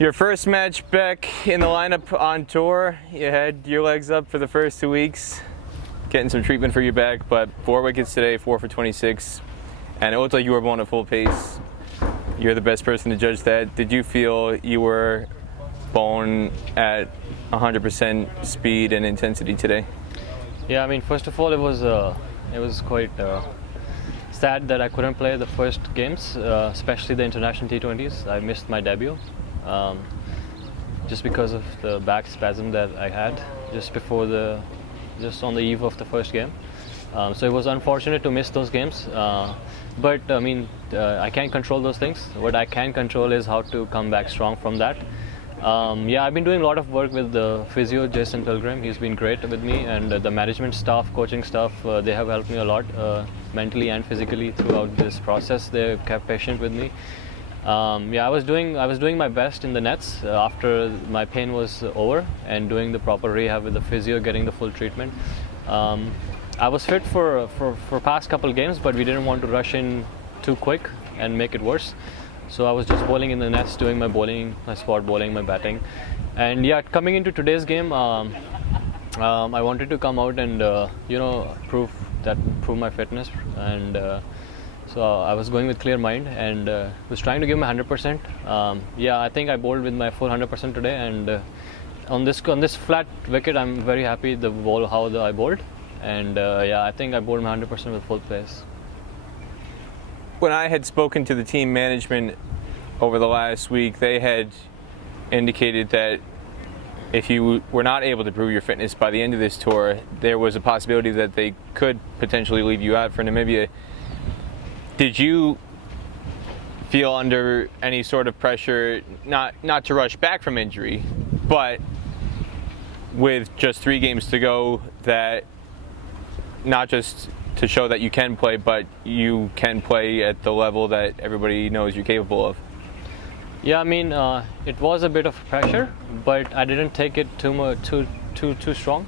Your first match back in the lineup on tour, you had your legs up for the first 2 weeks, getting some treatment for your back, but 4 wickets today, 4 for 26, and it looked like you were bowling at full pace. You're the best person to judge that. Did you feel you were bowling at 100% speed and intensity today? Yeah, I mean, first of all, it was quite sad that I couldn't play the first games, especially the international T20s. I missed my debut. Just because of the back spasm that I had just on the eve of the first game. So it was unfortunate to miss those games, but I mean, I can't control those things. What I can control is how to come back strong from that. Yeah, I've been doing a lot of work with the physio, Jason Pilgrim. He's been great with me, and the management staff, coaching staff, they have helped me a lot, mentally and physically throughout this process. They've kept patient with me. Yeah, I was doing my best in the nets after my pain was over, and doing the proper rehab with the physio, getting the full treatment. I was fit for past couple games, but we didn't want to rush in too quick and make it worse. So I was just bowling in the nets, doing my bowling, my spot bowling, my batting. And yeah, coming into today's game, I wanted to come out and prove my fitness, and so I was going with clear mind and was trying to give my 100%. Yeah, I think I bowled with my full 100% today, and on this flat wicket, I'm very happy how I bowled, and yeah, I think I bowled my 100% with full pace. When I had spoken to the team management over the last week, they had indicated that if you were not able to prove your fitness by the end of this tour, there was a possibility that they could potentially leave you out for Namibia. Did you feel under any sort of pressure, not to rush back from injury, but with just 3 games to go, that not just to show that you can play, but you can play at the level that everybody knows you're capable of? Yeah, I mean, it was a bit of pressure, but I didn't take it too strong.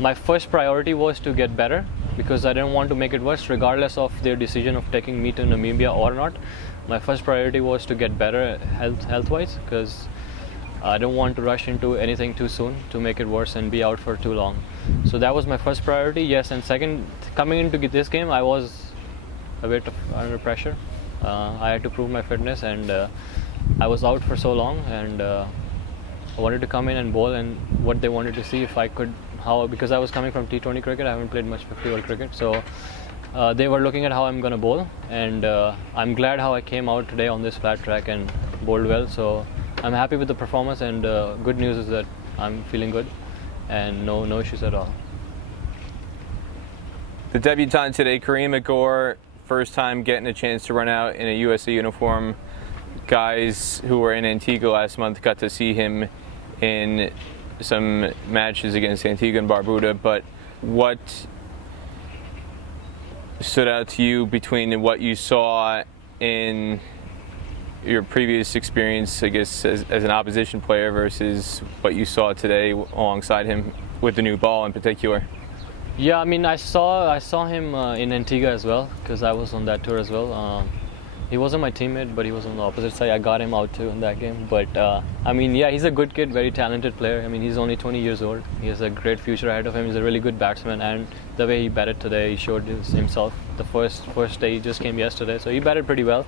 My first priority was to get better, because I didn't want to make it worse, regardless of their decision of taking me to Namibia or not. My first priority was to get better health-wise, because I don't want to rush into anything too soon to make it worse and be out for too long. So that was my first priority, yes. And second, coming into this game, I was a bit under pressure. I had to prove my fitness, and I was out for so long, and I wanted to come in and bowl, and what they wanted to see if I could, because I was coming from T20 cricket, I haven't played much 50-over cricket, so they were looking at how I'm going to bowl, and I'm glad how I came out today on this flat track and bowled well. So I'm happy with the performance, and good news is that I'm feeling good and no issues at all. The debutant today, Kareem Agor, first time getting a chance to run out in a USA uniform. Guys who were in Antigua last month got to see him in some matches against Antigua and Barbuda, but what stood out to you between what you saw in your previous experience, I guess, as an opposition player versus what you saw today alongside him with the new ball in particular? Yeah, I mean, I saw him in Antigua as well, because I was on that tour as well. He wasn't my teammate, but he was on the opposite side. I got him out too in that game. But I mean, yeah, he's a good kid, very talented player. I mean, he's only 20 years old. He has a great future ahead of him. He's a really good batsman, and the way he batted today, he showed himself. The first day, he just came yesterday, so he batted pretty well.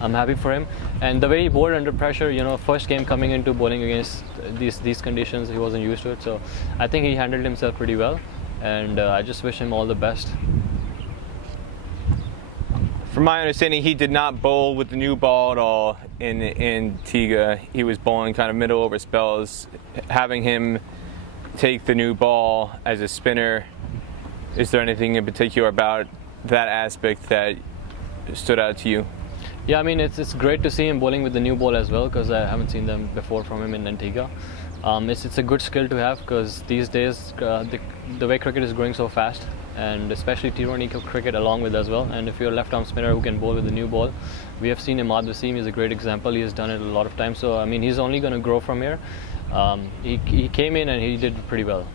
I'm happy for him. And the way he bowled under pressure, first game coming into bowling against these conditions, he wasn't used to it. So I think he handled himself pretty well, and I just wish him all the best. From my understanding, he did not bowl with the new ball at all in Antigua. He was bowling kind of middle over spells. Having him take the new ball as a spinner, is there anything in particular about that aspect that stood out to you? Yeah, I mean, it's great to see him bowling with the new ball as well, because I haven't seen them before from him in Antigua. It's a good skill to have, because these days the way cricket is growing so fast, and especially T20 cricket along with as well. And if you're a left-arm spinner who can bowl with the new ball, we have seen Imad Wasim is a great example. He has done it a lot of times. So I mean, he's only going to grow from here. He came in and he did pretty well.